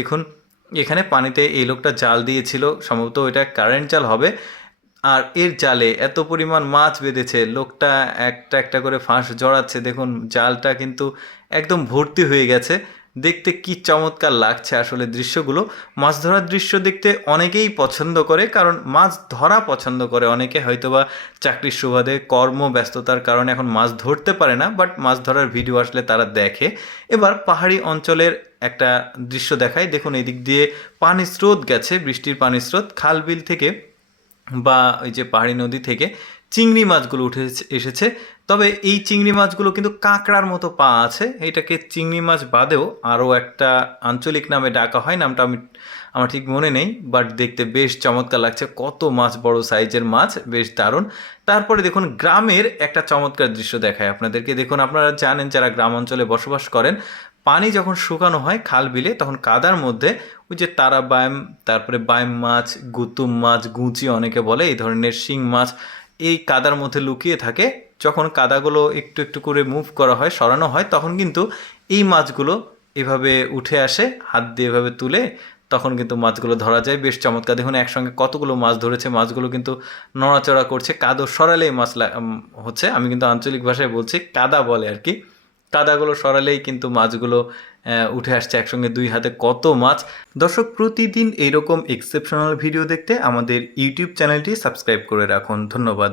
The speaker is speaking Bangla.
দেখুন এখানে পানিতে এই লোকটা জাল দিয়েছিল, সম্ভবত এটা কারেন্ট জাল হবে। আর এর জালে এত পরিমাণ মাছ বেঁধেছে, লোকটা একটা একটা করে ফাঁস জড়াচ্ছে। দেখুন জালটা কিন্তু একদম ভর্তি হয়ে গেছে। দেখতে কি চমৎকার লাগছে আসলে দৃশ্যগুলো। মাছ ধরার দৃশ্য দেখতে অনেকেই পছন্দ করে, কারণ মাছ ধরা পছন্দ করে অনেকে, হয়তোবা চাকরির সুবাদে কর্মব্যস্ততার কারণে এখন মাছ ধরতে পারে না, বাট মাছ ধরার ভিডিও আসলে তারা দেখে। এবার পাহাড়ি অঞ্চলের একটা দৃশ্য দেখায়। দেখুন এদিক দিয়ে পানির স্রোত গেছে, বৃষ্টির পানির স্রোত খাল বিল থেকে বা ওই যে পাহাড়ি নদী থেকে চিংড়ি মাছগুলো উঠে এসেছে। তবে এই চিংড়ি মাছগুলো কিন্তু কাঁকড়ার মতো পা আছে। এটাকে চিংড়ি মাছ বাদেও আরও একটা আঞ্চলিক নামে ডাকা হয়, নামটা আমার ঠিক মনে নেই, বাট দেখতে বেশ চমৎকার লাগছে। কত মাছ, বড় সাইজের মাছ, বেশ দারুণ। তারপরে দেখুন গ্রামের একটা চমৎকার দৃশ্য দেখায় আপনাদেরকে। দেখুন আপনারা জানেন যারা গ্রাম অঞ্চলে বসবাস করেন, পানি যখন শুকানো হয় খাল বিলে, তখন কাদার মধ্যে ওই যে তারা বায়াম, তারপরে বায়াম মাছ, গুতুম মাছ, গুঁচি অনেকে বলে, এই ধরনের শিং মাছ এই কাদার মধ্যে লুকিয়ে থাকে। যখন কাদাগুলো একটু একটু করে মুভ করা হয়, সরানো হয়, তখন কিন্তু এই মাছগুলো এভাবে উঠে আসে, হাত দিয়ে এভাবে তুলে তখন কিন্তু মাছগুলো ধরা যায়। বেশ চমৎকার। দেখুন একসঙ্গে কতগুলো মাছ ধরেছে, মাছগুলো কিন্তু নড়াচড়া করছে। কাদো সরালেই মাছ হচ্ছে, আমি কিন্তু আঞ্চলিক ভাষায় বলছি, কাদা বলে আর কি। কাদাগুলো সরালেই কিন্তু মাছগুলো উঠে আসছে একসঙ্গে, দুই হাতে কত মাছ। দর্শক প্রতিদিন এইরকম এক্সেপশনাল ভিডিও দেখতে আমাদের ইউটিউব চ্যানেলটি সাবস্ক্রাইব করে রাখুন। ধন্যবাদ।